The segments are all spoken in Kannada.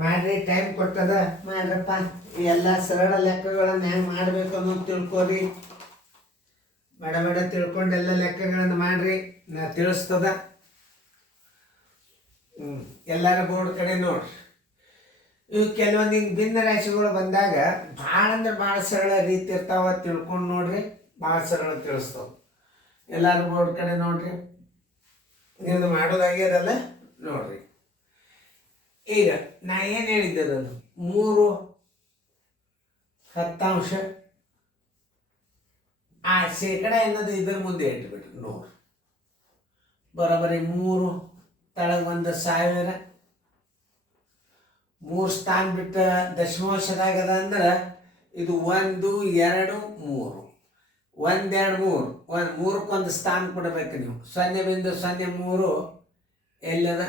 ಮಾಡ್ರಿ, ಟೈಮ್ ಕೊಟ್ಟದ ಮಾಡ್ರಪ್ಪ. ಎಲ್ಲ ಸರಳ ಲೆಕ್ಕಗಳನ್ನು ಹೆಂಗೆ ಮಾಡಬೇಕು ಅನ್ನೋದು ತಿಳ್ಕೊರಿ. ಬಡ ತಿಳ್ಕೊಂಡು ಎಲ್ಲ ಲೆಕ್ಕಗಳನ್ನು ಮಾಡ್ರಿ, ನಾ ತಿಳಿಸ್ತದ. ಎಲ್ಲರ ಬೋರ್ಡ್ ಕಡೆ ನೋಡ್ರಿ. ಇವು ಕೆಲವೊಂದು ಹಿಂಗೆ ಭಿನ್ನ ರಾಶಿಗಳು ಬಂದಾಗ ಭಾಳ ಅಂದ್ರೆ ಭಾಳ ಸರಳ ರೀತಿ ಇರ್ತಾವ, ತಿಳ್ಕೊಂಡು ನೋಡ್ರಿ, ಭಾಳ ಸರಳ ತಿಳಿಸ್ತಾವ. ಎಲ್ಲರ ಬೋರ್ಡ್ ಕಡೆ ನೋಡ್ರಿ, ನೀವು ಮಾಡೋದಾಗ್ಯದಲ್ಲ ನೋಡ್ರಿ. ಈಗ ನಾ ಏನು ಹೇಳಿದ್ದೆ, ಅದು 3 10 ಆ ಶೇಕಡ ಅನ್ನೋದು ಇದ್ರ ಮುಂದೆ ಇಟ್ಬಿಟ್ರಿ ನೋಡ್ರಿ. ಬರೋಬ್ಬರಿ 3 ತಳಗ 1,000, 3 ಸ್ಥಾನ ಬಿಟ್ಟ ದಶಮಾಂಶದಾಗದ ಅಂದ್ರೆ ಇದು 1 2 3 1 2 3 3ಕ್ಕೆ ಸ್ಥಾನ ಕೊಡಬೇಕು ನೀವು. 0.03 ಎಲ್ಲದ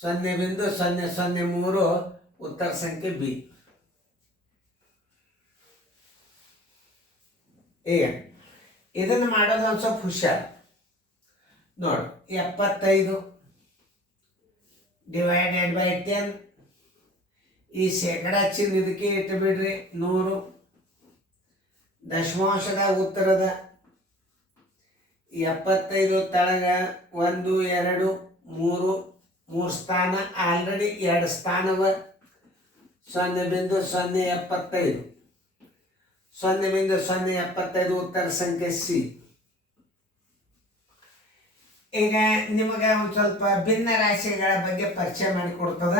0.003 ಉತ್ತರ ಸಂಖ್ಯೆ ಬಿ. ಈಗ ಇದನ್ನು ಮಾಡೋದು ಒಂದು ಸ್ವಲ್ಪ ಹುಷಾರು ನೋಡಿ. 75 / 10 ಈ ಶೇಕಡ ಚಿಹ್ನೆ ಇದಕ್ಕೆ ಇಟ್ಟು ಬಿಡ್ರಿ. 100 ದಶಮಾಂಶದಾಗ ಉತ್ತರದ 75 ತಳಗ 1 2 3 ಸ್ಥಾನ, ಆಲ್ರೆಡಿ 2 ಸ್ಥಾನವ. 0.075 0.075 ಉತ್ತರ ಸಂಖ್ಯೆ ಸಿ. ಈಗ ನಿಮಗೆ ಒಂದು ಸ್ವಲ್ಪ ಭಿನ್ನ ರಾಶಿಗಳ ಬಗ್ಗೆ ಪರಿಚಯ ಮಾಡಿಕೊಡ್ತದ.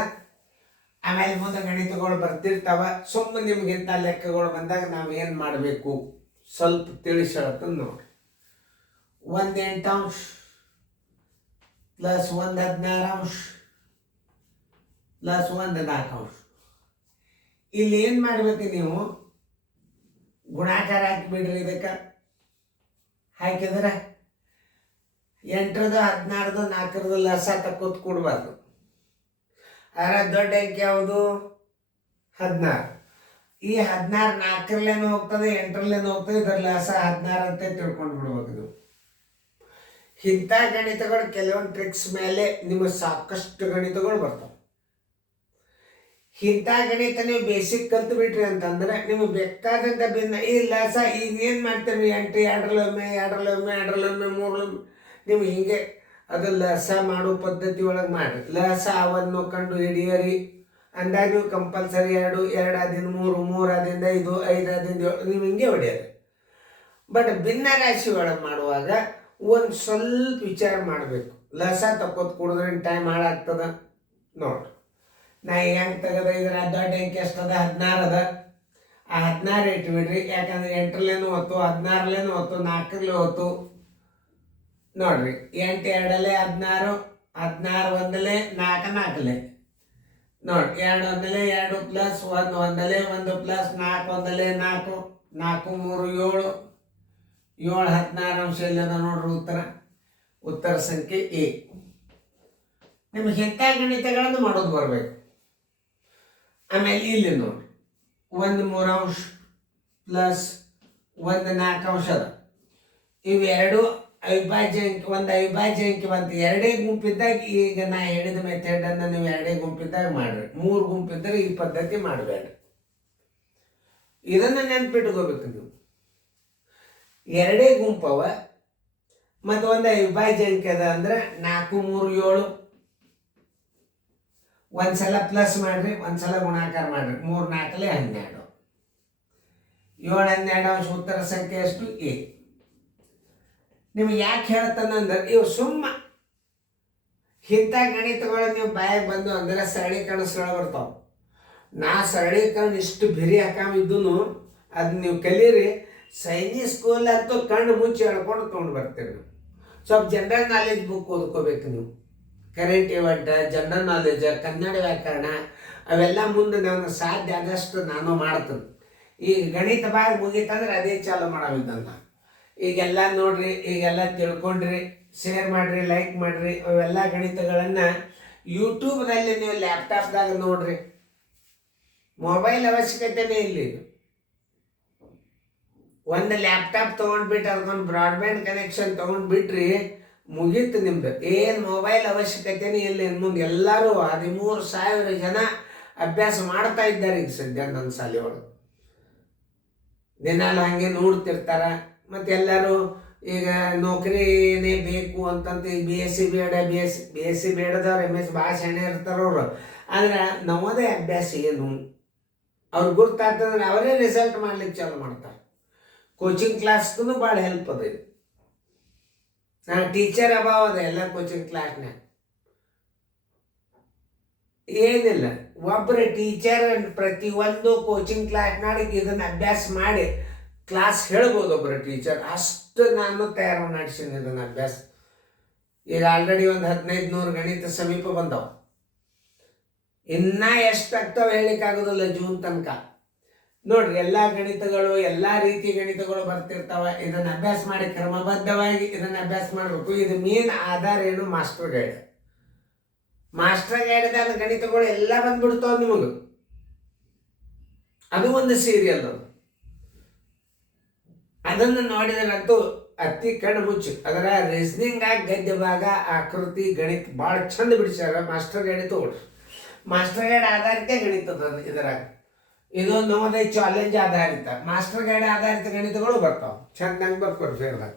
ಆಮೇಲೆ ಮುಂದೆ ಗಣಿತಗಳು ಬರ್ತಿರ್ತಾವ. ಸುಮ್ಮನೆ ನಿಮ್ಗಿಂತ ಲೆಕ್ಕಗಳು ಬಂದಾಗ ನಾವು ಏನು ಮಾಡಬೇಕು ಸ್ವಲ್ಪ ತಿಳಿಸಿ ಹೇಳ್ತಂದು ನೋಡ್ರಿ. 1 8 ಪ್ಲಸ್ 1 16 ಪ್ಲಸ್ 1 4. ಇಲ್ಲಿ ಏನು ಮಾಡಬೇಕು ನೀವು, ಗುಣಾಕಾರ ಹಾಕಿಬಿಡ್ರಿ. ಇದಕ್ಕೆ ಹಾಕಿದ್ರೆ 8 16 4 ಲಸ ತಕ್ಕೋತ್ ಕೊಡಬಾರ್ದು. ಅದರ ದೊಡ್ಡ ಅಂಕೆ ಯಾವುದು? 16. ಈ 16 4ರಲ್ಲೇನೂ ಹೋಗ್ತದೆ, 8ರಲ್ಲೇನೂ ಹೋಗ್ತದೆ. ಇದರ ಲಸ 16 ಅಂತ ತಿಳ್ಕೊಂಡು ಬಿಡ್ಬೇಕು ನೀವು. ಇಂಥ ಗಣಿತಗಳು ಕೆಲವೊಂದು ಟ್ರಿಕ್ಸ್ ಮೇಲೆ ನಿಮಗೆ ಸಾಕಷ್ಟು ಗಣಿತಗಳು ಬರ್ತಾವೆ. ಇಂಥ ಗಣಿತ ನೀವು ಬೇಸಿಕ್ ಕಲ್ತು ಬಿಟ್ರಿ ಅಂತಂದ್ರೆ ನಿಮಗೆ ಬೇಕಾದಂಥ ಭಿನ್ನ ಈ ಲಸ ಈಗ ಏನು ಮಾಡ್ತೀರಿ, 8 2ರಲ್ಲೊಮ್ಮೆ 2ರಲ್ಲೊಮ್ಮೆ 2ರಲ್ಲೊಮ್ಮೆ 3ರಲ್ಲೊಮ್ಮೆ ನೀವು ಹಿಂಗೆ ಅದು ಲಸ ಮಾಡೋ ಪದ್ಧತಿ ಒಳಗೆ ಮಾಡಿ ಲಸ ಅವನ್ನು ಕಂಡು ಹಿಡಿಯರಿ. ಅಂದಾಗ ನೀವು ಕಂಪಲ್ಸರಿ 2 2 ಆದಿಂದ 3 3 ಆದಿಂದ 5 5 ಆದಿಂದ 7 ನೀವು ಹಿಂಗೆ ಹೊಡೆಯೋದು. ಬಟ್ ಭಿನ್ನ ರಾಶಿ ಒಳಗೆ ಮಾಡುವಾಗ ಒಂದು ಸ್ವಲ್ಪ ವಿಚಾರ ಮಾಡಬೇಕು. ಲಸ ತಕ್ಕೋತ್ ಕುಡಿದ್ರೆ ಟೈಮ್ ಹಾಳಾಗ್ತದ ನೋಡ್ರಿ. ನಾ ಹೆಂಗೆ ತೆಗೆದ ಇದ್ರ ದೊಡ್ಡ ಅಂಕೆ ಎಷ್ಟದ? 16 ಅದ. ಆ 16 ಇಟ್ಬಿಡ್ರಿ. ಯಾಕಂದ್ರೆ 8ರಲ್ಲೇನು ಹೊತ್ತು, 16ರಲ್ಲೇನು ಹೊತ್ತು, 4ರಲ್ಲೇ ಹೊತ್ತು ನೋಡ್ರಿ. 8 2 16 16 1 4 4 ನೋಡಿ. 2 1 2 ಪ್ಲಸ್ 1 1 1 ಪ್ಲಸ್ 4 1 4 4 3 7 7 16 ಇಲ್ಲದ ನೋಡ್ರಿ ಉತ್ತರ. ಉತ್ತರ ಸಂಖ್ಯೆ ಎ. ನಿಮ್ಗೆ ಇಂಥ ಗಣಿತಗಳನ್ನು ಮಾಡೋದು ಬರಬೇಕು. ಆಮೇಲೆ ಇಲ್ಲಿ ನೋಡಿ 1 3 ಪ್ಲಸ್ 1 4 ಅದ. ಇವೆರಡು ಅವಿಭಾಜ್ಯ ಅಂಕೆ. ಒಂದು ಅವಿಭಾಜ್ಯ ಅಂಕೆ ಬಂತು. 2 ಗುಂಪಿದ್ದಾಗ ಈಗ ನಾ ಹೇಳಿದ ಮೆಥಡನ್ನು ನೀವು 2 ಗುಂಪಿದ್ದಾಗ ಮಾಡ್ರಿ. 3 ಗುಂಪಿದ್ದರೆ ಈ ಪದ್ಧತಿ ಮಾಡಬೇಡ್ರಿ. ಇದನ್ನು ನೆನ್ಪಿಟ್ಕೋಬೇಕು ನೀವು. 2 ಗುಂಪವ ಮತ್ತು ಒಂದು ಅವಿಭಾಜ್ಯ ಅಂಕೆ ಅದ ಅಂದ್ರೆ 4 3 7. ಒಂದ್ಸಲ ಪ್ಲಸ್ ಮಾಡ್ರಿ, ಒಂದ್ಸಲ ಗುಣಾಕಾರ ಮಾಡ್ರಿ. 3 4 12 7 12 ಉತ್ತರ ಸಂಖ್ಯೆ ಎಷ್ಟು? ಎ. ನಿಮ್ಗೆ ಯಾಕೆ ಹೇಳ್ತಾನಂದ್ರೆ ಇವು ಸುಮ್ಮ ಇಂಥ ಗಣಿತಗಳು ನೀವು ಬಾಯಿಗೆ ಬಂದು ಅಂದ್ರೆ ಸರಳೀಕರಣ ಸರಳ ಬರ್ತಾವೆ. ನಾ ಸರಳೀಕರಣ ಇಷ್ಟು ಬಿರಿ ಹಾಕಾಮಿದ್ದೂ ಅದು ನೀವು ಕಲೀರಿ. ಸೈನಿಕ್ ಸ್ಕೂಲ್ ಅಂತೂ ಕಣ್ಣು ಮುಚ್ಚಿ ಹೇಳ್ಕೊಂಡು ತೊಗೊಂಡು ಬರ್ತೀರಿ ನೀವು. ಸ್ವಲ್ಪ ಜನರಲ್ ನಾಲೆಜ್ ಬುಕ್ ಓದ್ಕೋಬೇಕು ನೀವು. Current event, general knowledge, Kannada ವ್ಯಾಕರಣ ಅವೆಲ್ಲ ಮುಂದೆ ನಾನು ಸಾಧ್ಯ ಆದಷ್ಟು ನಾನು ಮಾಡ್ತೀನಿ. ಈಗ ಗಣಿತ ಭಾಗ ಮುಗೀತಂದ್ರೆ ಅದೇ ಚಾಲು ಮಾಡೋವಿದ್ದಂತ. ಈಗೆಲ್ಲ ನೋಡ್ರಿ, ಈಗೆಲ್ಲ ತಿಳ್ಕೊಂಡ್ರಿ, ಶೇರ್ ಮಾಡಿರಿ, ಲೈಕ್ ಮಾಡಿರಿ. ಅವೆಲ್ಲ ಗಣಿತಗಳನ್ನು ಯೂಟ್ಯೂಬ್ನಲ್ಲಿ ನೀವು ಲ್ಯಾಪ್ಟಾಪ್ದಾಗ ನೋಡ್ರಿ. ಮೊಬೈಲ್ ಅವಶ್ಯಕತೆನೇ ಇಲ್ಲಿ. ಒಂದು ಲ್ಯಾಪ್ಟಾಪ್ ತೊಗೊಂಡ್ಬಿಟ್ಟು ಅದಕ್ಕೊಂದು ಬ್ರಾಡ್ಬ್ಯಾಂಡ್ ಕನೆಕ್ಷನ್ ತೊಗೊಂಡ್ಬಿಟ್ರಿ ಮುಗೀತು ನಿಮ್ದು. ಏನು ಮೊಬೈಲ್ ಅವಶ್ಯಕತೆನೇ ಇಲ್ಲ ಇನ್ನು ಮುಂದೆ. ಎಲ್ಲರೂ 13,000 ಜನ ಅಭ್ಯಾಸ ಮಾಡ್ತಾ ಇದ್ದಾರೆ ಈಗ ಸದ್ಯ ನನ್ನ ಶಾಲೆ ಒಳಗೆ. ದಿನಾಲು ಹಾಗೆ ನೋಡ್ತಿರ್ತಾರ. ಮತ್ತು ಎಲ್ಲರೂ ಈಗ ನೌಕರಿನೇ ಬೇಕು ಅಂತಂತ ಈಗ BSc ಬೇಡ, BSc ಬೇಡದವ್ರು MS ಭಾಳ ಶಾಣೆ ಇರ್ತಾರವ್ರು. ಆದ್ರೆ ನವೋದಯ ಅಭ್ಯಾಸ ಏನು ಅವ್ರಿಗೆ ಗುರ್ತಾಗ್ತದಂದ್ರೆ ಅವರೇ ರಿಸಲ್ಟ್ ಮಾಡ್ಲಿಕ್ಕೆ ಚಾಲು ಮಾಡ್ತಾರೆ. ಕೋಚಿಂಗ್ ಕ್ಲಾಸ್ಗೂ ಭಾಳ ಹೆಲ್ಪ್ ಅದ ಇದು. ನಾನು ಟೀಚರ್ ಅಭಾವ ಅದ ಎಲ್ಲ ಕೋಚಿಂಗ್ ಕ್ಲಾಸ್ನಾಗ. ಏನಿಲ್ಲ, ಒಬ್ಬರು ಟೀಚರ್ ಪ್ರತಿಯೊಂದು ಕೋಚಿಂಗ್ ಕ್ಲಾಸ್ನಾಗ ಇದನ್ನು ಅಭ್ಯಾಸ ಮಾಡಿ ಕ್ಲಾಸ್ ಹೇಳ್ಬೋದು. ಒಬ್ಬರು ಟೀಚರ್ ಅಷ್ಟು ನಾನು ತಯಾರು ಮಾಡಿಸೀನಿ ಇದನ್ನು ಅಭ್ಯಾಸ. ಈಗ ಆಲ್ರೆಡಿ ಒಂದು 1500 ಗಣಿತ ಸಮೀಪ ಬಂದವು. ಇನ್ನೂ ಎಷ್ಟು ಆಗ್ತಾವೆ ಹೇಳಿಕ್ಕಾಗೋದಿಲ್ಲ ಜೂನ್ ತನಕ. ನೋಡ್ರಿ, ಎಲ್ಲ ಗಣಿತಗಳು, ಎಲ್ಲ ರೀತಿಯ ಗಣಿತಗಳು ಬರ್ತಿರ್ತಾವೆ. ಇದನ್ನು ಅಭ್ಯಾಸ ಮಾಡಿ ಕ್ರಮಬದ್ಧವಾಗಿ ಇದನ್ನು ಅಭ್ಯಾಸ ಮಾಡಬೇಕು. ಇದು ಮೇನ್ ಆಧಾರ ಏನು? Master guide. ಮಾಸ್ಟರ್ ಗೈಡ್ದಾಗ ಗಣಿತಗಳು ಎಲ್ಲ ಬಂದ್ಬಿಡ್ತಾವೆ ನಿಮಗೆ. ಅದು ಒಂದು ಸೀರಿಯಲ್. ಅದನ್ನು ನೋಡಿದ್ರಂತೂ ಅತಿ ಕಣ್ಣು ಮುಚ್ಚು. ಅದರ ರೀಸನಿಂಗ್ ಆಗಿ ಗದ್ಯ ಭಾಗ, ಆಕೃತಿ, ಗಣಿತ ಭಾಳ ಚಂದ ಬಿಡಿಸ್ಯಾರ. ಮಾಸ್ಟರ್ ಗೈಡ್ ತಗೊಳ್ರಿ. ಮಾಸ್ಟರ್ ಗೈಡ್ ಆಧಾರಿತ ಗಣಿತದ ಇದರಾಗ. ಇದು ನವೋದಯ ಚಾಲೆಂಜ್ ಆಧಾರಿತ. ಮಾಸ್ಟರ್ ಗೈಡ್ ಆಧಾರಿತ ಗಣಿತಗಳು ಬರ್ತಾವೆ. ಚೆನ್ನಾಗಿ ಬರ್ಕೊಡ್ರಿ ಫೇರ್ದಾಗ.